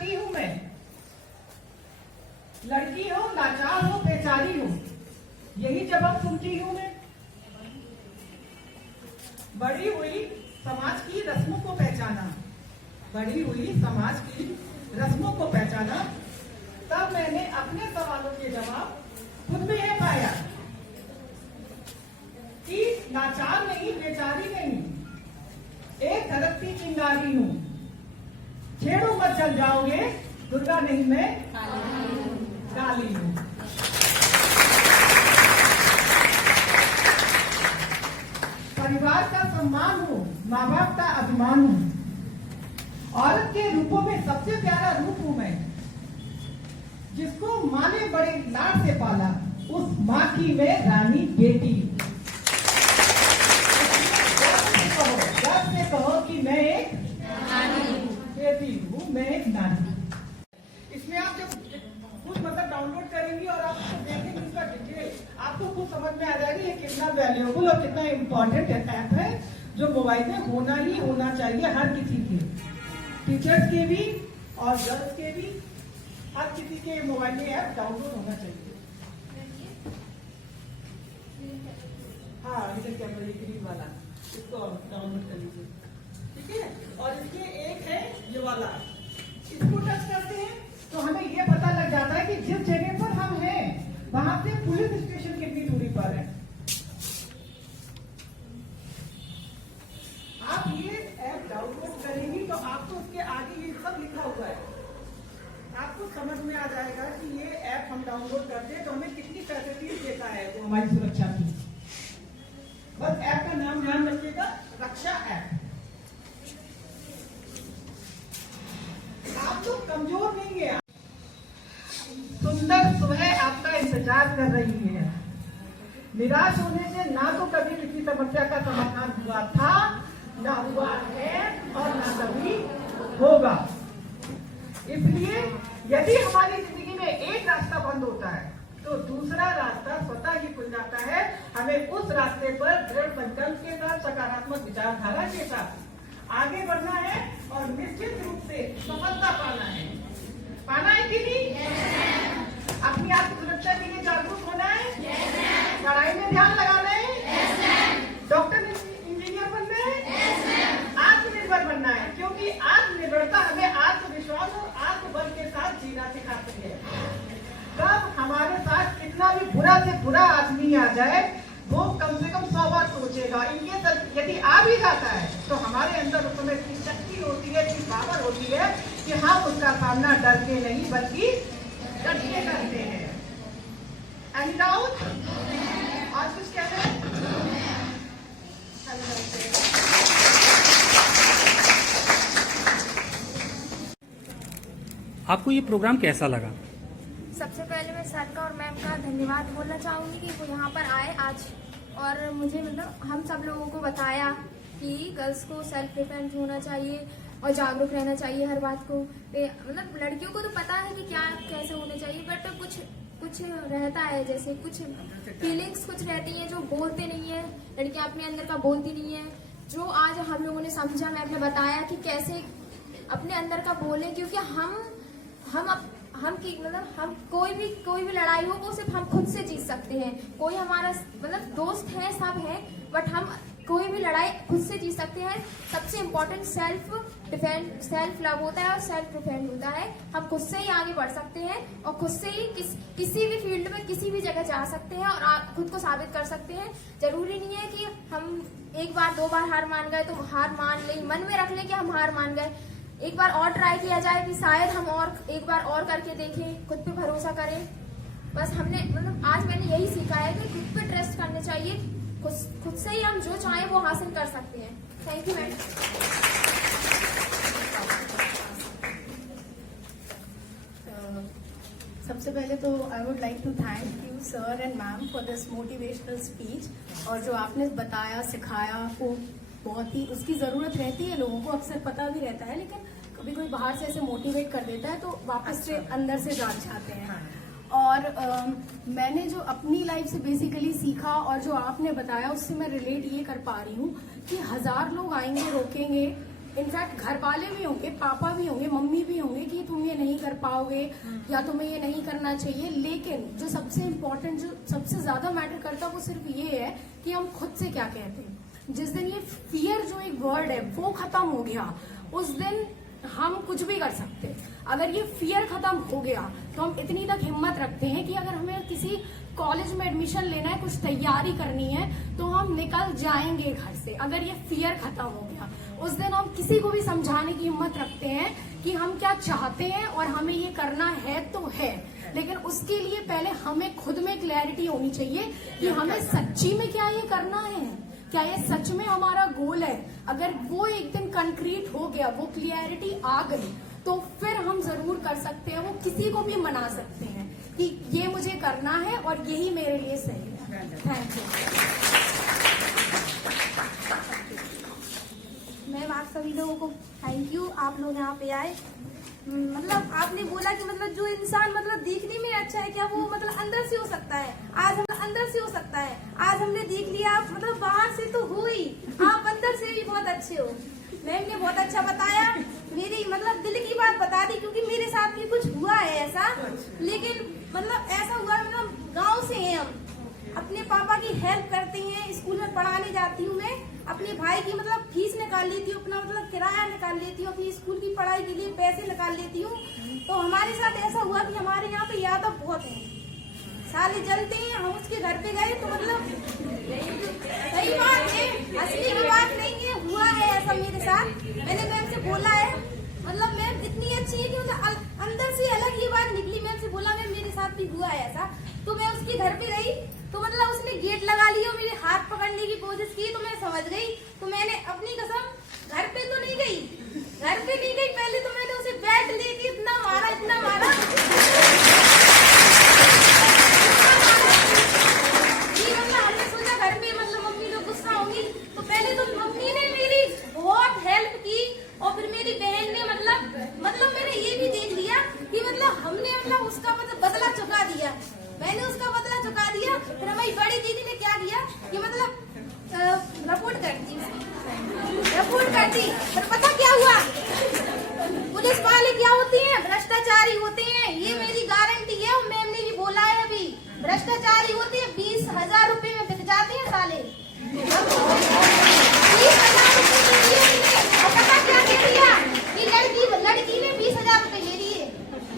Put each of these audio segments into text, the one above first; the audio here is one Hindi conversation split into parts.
करती हूँ मैं। लड़की हो, लाचार हो, बेचारी हो, यही जवाब सुनती हूँ मैं। बड़ी हुई समाज की रस्मों को पहचाना, बड़ी हुई समाज की रस्मों को पहचाना, तब मैंने अपने सवालों के जवाब खुद में ये पाया कि लाचार नहीं, बेचारी नहीं, एक धड़कती चिंगारी हूँ। छेड़ो मत जल जाओगे, दुर्गा नहीं मैं काली हूँ। परिवार का सम्मान हूँ, माँ बाप का अभिमान हूँ। औरत के रूपों में सबसे प्यारा रूप हूँ मैं। जिसको माँ ने बड़े लाड से पाला, उस माँ की मैं रानी बेटी हूँ। गर्व से कहो कि मैं एक बेटी हूँ, मैं एक नानी। इसमें आप जब कुछ मतलब डाउनलोड करेंगी और आप देखेंगे इसका डिटेल, आपको कुछ समझ में आ जाएगी ये कितना वैल्यूएबल और कितना इम्पोर्टेंट ऐप है, जो मोबाइल में होना ही होना चाहिए हर किसी के, टीचर्स के भी और गर्ल्स के भी, हर किसी के मोबाइल में ऐप डाउनलोड होना चाहिए। हाँ, इधर कैमरा ये ग्रीन वाला, इसको डाउनलोड कर लीजिए, ठीक है। और इसके एक है ये वाला, इसको टच करते हैं तो हमें ये पता लग जाता है कि जिस जगह पर हम हैं वहां से पुलिस स्टेशन कितनी दूरी पर है। आप ये ऐप डाउनलोड करेंगी तो आपको उसके आगे ये सब लिखा हुआ है, आपको समझ में आ जाएगा कि ये ऐप हम डाउनलोड करते हैं तो हमें कितनी फैसिलिटीज देता है वो हमारी सुरक्षा की। बस ऐप का नाम ध्यान रखिएगा, रक्षा ऐप। आप तो कमजोर नहीं है, सुंदर सुबह आपका इंतजार कर रही है। निराश होने से ना तो कभी किसी समस्या का समाधान हुआ था, ना हुआ है और ना कभी होगा। इसलिए यदि हमारी जिंदगी में एक रास्ता बंद होता है तो दूसरा रास्ता स्वतः ही खुल जाता है। हमें उस रास्ते पर दृढ़ संकल्प के साथ, सकारात्मक विचारधारा के साथ आगे बढ़ना है और निश्चित रूप से सफलता पाना है। पाना है कि नहीं? अपनी आत्म सुरक्षा के लिए जागरूक होना है, पढ़ाई में ध्यान लगाना है, डॉक्टर इंजीनियर बनना है, आत्मनिर्भर बनना है, क्योंकि आत्मनिर्भरता हमें आत्मविश्वास और आत्मबल के साथ जीना सिखाती है। तब हमारे साथ कितना भी बुरा से बुरा आदमी आ जाए, वो कम से कम 100 बार सोचेगा। इनके यदि आ भी जाता है तो हमारे अंदर उस समय इतनी शक्ति होती है, इतनी पावर होती है कि हम उसका सामना डर के नहीं बल्कि डट के करते हैं। Any doubt? और कुछ कहते हैं? आपको ये प्रोग्राम कैसा लगा? सबसे पहले मैं सर का और मैम का धन्यवाद बोलना चाहूँगी कि वो यहाँ पर आए आज और मुझे मतलब हम सब लोगों को बताया कि गर्ल्स को सेल्फ डिफेंस होना चाहिए और जागरूक रहना चाहिए हर बात को। मतलब लड़कियों को तो पता है कि क्या कैसे होना चाहिए, बट कुछ रहता है, जैसे कुछ फीलिंग्स कुछ रहती हैं जो बोलते नहीं है, लड़कियाँ अपने अंदर का बोलती नहीं है, जो आज हम लोगों ने समझा, मैम ने बताया कि कैसे अपने अंदर का बोले, क्योंकि हम की मतलब हम कोई भी लड़ाई हो वो सिर्फ हम खुद से जीत सकते हैं। कोई हमारा मतलब दोस्त है, सब है, बट हम कोई भी लड़ाई खुद से जीत सकते हैं। सबसे इम्पोर्टेंट सेल्फ लव होता है और सेल्फ डिफेंड होता है। हम खुद से ही आगे बढ़ सकते हैं और खुद से ही किसी भी फील्ड में किसी भी जगह जा सकते हैं और खुद को साबित कर सकते हैं। जरूरी नहीं है कि हम एक बार 2 बार हार मान गए तो हार मान लें, मन में रख लें कि हम हार मान गए। एक बार और ट्राई किया जाए कि शायद हम और एक बार और करके देखें, खुद पे भरोसा करें। बस हमने मतलब आज मैंने यही सीखा है कि खुद पे ट्रस्ट करना चाहिए, खुद से ही हम जो चाहें वो हासिल कर सकते हैं। Thank you ma'am. सबसे पहले तो I would like to thank you sir and ma'am for this motivational speech. और जो आपने बताया सिखाया वो बहुत ही उसकी ज़रूरत रहती है लोगों को, अक्सर पता भी रहता है, लेकिन कभी कोई बाहर से ऐसे मोटिवेट कर देता है तो वापस से अंदर से जाग जाते हैं। और मैंने जो अपनी लाइफ से बेसिकली सीखा और जो आपने बताया उससे मैं रिलेट ये कर पा रही हूँ कि 1000 लोग आएंगे रोकेंगे, इनफैक्ट घर वाले भी होंगे, पापा भी होंगे, मम्मी भी होंगे कि तुम ये पाओगे या तुम्हें ये नहीं करना चाहिए, लेकिन जो सबसे इम्पोर्टेंट, जो सबसे ज्यादा मैटर करता है वो सिर्फ ये है कि हम खुद से क्या कहते हैं। जिस दिन ये फियर जो एक वर्ड है वो खत्म हो गया, उस दिन हम कुछ भी कर सकते हैं। अगर ये फियर खत्म हो गया तो हम इतनी तक हिम्मत रखते हैं कि अगर हमें किसी कॉलेज में एडमिशन लेना है, कुछ तैयारी करनी है, तो हम निकल जाएंगे घर से। अगर ये फियर खत्म हो गया, उस दिन हम किसी को भी समझाने की हिम्मत रखते हैं कि हम क्या चाहते हैं और हमें ये करना है तो है। लेकिन उसके लिए पहले हमें खुद में क्लैरिटी होनी चाहिए कि हमें सच्ची में क्या ये करना है, क्या ये सच में हमारा गोल है। अगर वो एक दिन कंक्रीट हो गया, वो क्लियरिटी आ गई, तो फिर हम जरूर कर सकते हैं, वो किसी को भी मना सकते हैं कि ये मुझे करना है और यही मेरे लिए सही है। थैंक यू मैम, आप सभी लोगों को थैंक यू, आप लोग यहाँ पे आए। मतलब आपने बोला कि मतलब जो इंसान मतलब दिखने में अच्छा है, क्या वो मतलब अंदर से हो सकता है? आज हम अंदर से हो सकता है, आज हमने देख लिया। आप मतलब बाहर से तो हो ही, आप अंदर से भी बहुत अच्छे हो। मैम ने बहुत अच्छा बताया, मेरी मतलब दिल की बात बता दी, क्योंकि मेरे साथ भी कुछ हुआ है ऐसा। लेकिन मतलब ऐसा हुआ, मतलब गांव से हैं हम, अपने पापा की हेल्प करते हैं, स्कूल में पढ़ाने जाती हूँ मैं, अपने भाई की मतलब फीस निकाल लेती हूँ, अपना मतलब किराया निकाल लेती हूँ, अपनी स्कूल की पढ़ाई के लिए पैसे निकाल लेती हूँ। तो हमारे साथ ऐसा हुआ कि हमारे यहाँ पे यादव बहुत हैं, साले जलते हैं। हम उसके घर पे गए तो मतलब सही बात है, असली की बात नहीं है, हुआ है ऐसा मेरे साथ। मैंने मैम से बोला है, मतलब मैम इतनी अच्छी है कि मतलब अंदर से अलग ये बात निकली। मैम से बोला मैम मेरे साथ भी हुआ है ऐसा। तो मैं उसके घर पे गई तो मतलब उसने गेट लगा लिया, मेरे हाथ पकड़ने की कोशिश की, तो मैं समझ गई। तो मैंने अपनी कसम घर पे तो नहीं गई, घर पे नहीं गई, पहले तो मैंने उसे बैट लेके इतना मारा, इतना मारा कि मतलब हमने सोचा घर पे मतलब मम्मी लोग गुस्सा होंगी। तो पहले तो मम्मी ने मेरी बहुत हेल्प की और फिर मेरी बहन ने मतलब मैंने ये भी देख लिया कि मतलब हमने मतलब उसका मतलब बदला चुका दिया। मैंने उसका बदला चुका दिया। फिर हमारी बड़ी दीदी ने क्या किया कि मतलब रिपोर्ट कर दी, रिपोर्ट कर दी। फिर पता क्या हुआ, पुलिस वाले क्या होते हैं, भ्रष्टाचारी होते हैं, ये मेरी गारंटी है। और मैम ने भी बोला है अभी, भ्रष्टाचारी होते हैं, 20,000 रुपए में बिक जाते हैं साले। 20,000 रुपए ले लिए हमने। और पता क्या कह दिया कि लड़की ने 20,000 रुपए ले लिए,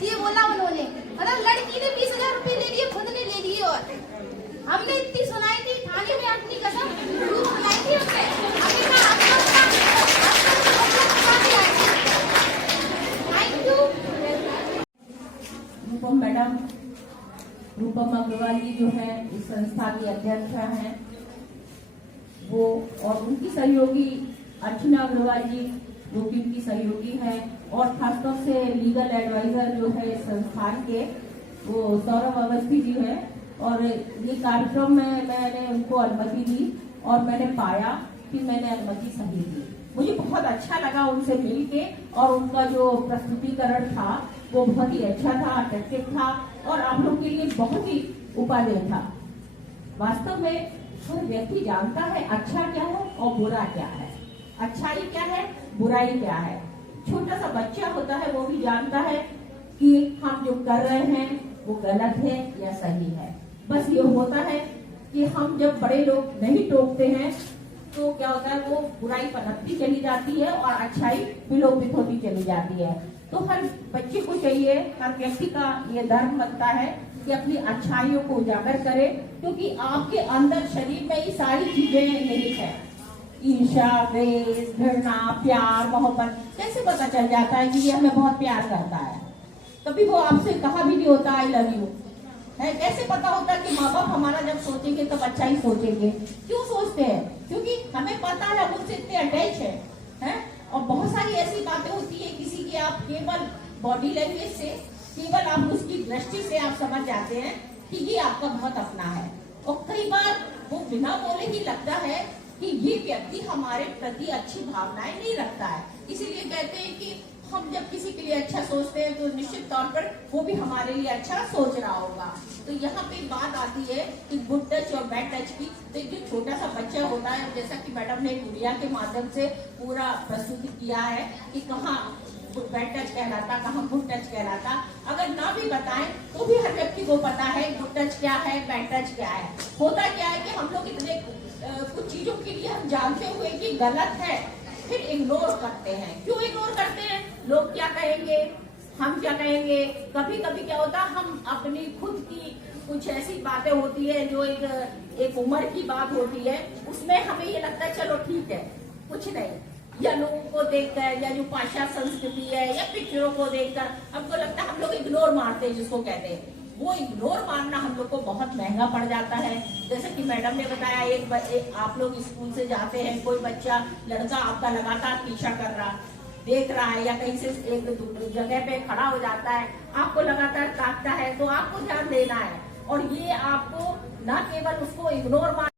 ये बोला उन्होंने। मतलब लड़की ने 20,000 रुपए ले लिए, खुद ने ले लिए। और हमने इतनी सुनाई थी थाने में, अपनी कसम खूब सुनाई थी हमने। अभी ना थैंक यू रूपम मैडम, रूपम अग्रवाल जी जो है इस संस्था की अध्यक्ष हैं, वो और उनकी सहयोगी अर्चना अग्रवाल जी जो कि उनकी सहयोगी है, और खासतौर से लीगल एडवाइजर जो है इस संस्थान के, वो सौरभ अवस्थी जी है। और ये कार्यक्रम में मैंने उनको अनुमति दी और मैंने पाया कि मैंने अनुमति सही दी। मुझे बहुत अच्छा लगा उनसे मिलके, और उनका जो प्रस्तुतिकरण था वो बहुत ही अच्छा था, अट्रैक्टिव था और आप लोग के लिए बहुत ही उपादेय था। वास्तव में हर व्यक्ति जानता है अच्छा क्या है और बुरा क्या है, अच्छाई क्या है, बुराई क्या है। छोटा सा बच्चा होता है वो भी जानता है कि हम जो कर रहे हैं वो गलत है या सही है। बस ये होता है कि हम जब बड़े लोग नहीं टोकते हैं तो क्या होता है, वो बुराई पनपती चली जाती है और अच्छाई विलोपित होती चली जाती है। तो हर बच्चे को चाहिए, हर व्यक्ति का ये धर्म बनता है कि अपनी अच्छाइयों को उजागर करे, क्योंकि आपके अंदर शरीर में ये सारी चीजें निहित है। ईर्ष्या, द्वेष, घृणा, प्यार, मोहब्बत, कैसे पता चल जाता है कि ये हमें बहुत प्यार करता है? कभी वो आपसे कहा भी नहीं होता आई लव यू है। कैसे पता होता है कि माँ बाप हमारा जब सोचेंगे तब अच्छा ही सोचेंगे? क्यों सोचते हैं? क्योंकि हमें पता है हम उनसे इतने अटैच है। और बहुत सारी ऐसी बातें होती है किसी की आप केवल बॉडी लैंग्वेज से, केवल आप उसकी दृष्टि से आप समझ जाते हैं कि ये आपका बहुत अपना है। और कई बार वो बिना बोले ही लगता है कि ये व्यक्ति हमारे प्रति अच्छी भावनाएं नहीं रखता है। इसीलिए कहते हैं कि हम जब किसी के लिए अच्छा सोचते हैं तो निश्चित तौर पर वो भी हमारे लिए अच्छा सोच रहा होगा। तो यहाँ पे बात आती है कि गुड टच और बैड टच की। तो एक जो छोटा सा बच्चा होता है, जैसा कि मैडम ने गुड़िया के माध्यम से पूरा प्रस्तुत किया है कि कहाँ बैड टच कहलाता, कहाँ गुड टच कहलाता। अगर ना भी बताएं तो भी हर व्यक्ति को पता है गुड टच क्या है, बैड टच क्या है। होता क्या है कि हम लोग इतने कुछ चीजों के लिए हम जानते हुए कि गलत है फिर इग्नोर करते हैं। क्यों इग्नोर करते हैं? लोग क्या कहेंगे, हम क्या कहेंगे। कभी कभी क्या होता है, हम अपनी खुद की कुछ ऐसी बातें होती है जो एक उम्र की बात होती है, उसमें हमें ये लगता है चलो ठीक है कुछ नहीं, या लोगों को देखकर या जो पाश्चात्य संस्कृति है या पिक्चरों को देखकर हमको लगता है हम लोग इग्नोर मारते हैं, जिसको कहते हैं। वो इग्नोर मारना हम लोग को बहुत महंगा पड़ जाता है। जैसे कि मैडम ने बताया, एक आप लोग स्कूल से जाते हैं, कोई बच्चा लड़का आपका लगातार पीछा कर रहा, देख रहा है, या कहीं से एक जगह पे खड़ा हो जाता है, आपको लगातार ताकता है, तो आपको ध्यान देना है। और ये आपको न केवल उसको इग्नोर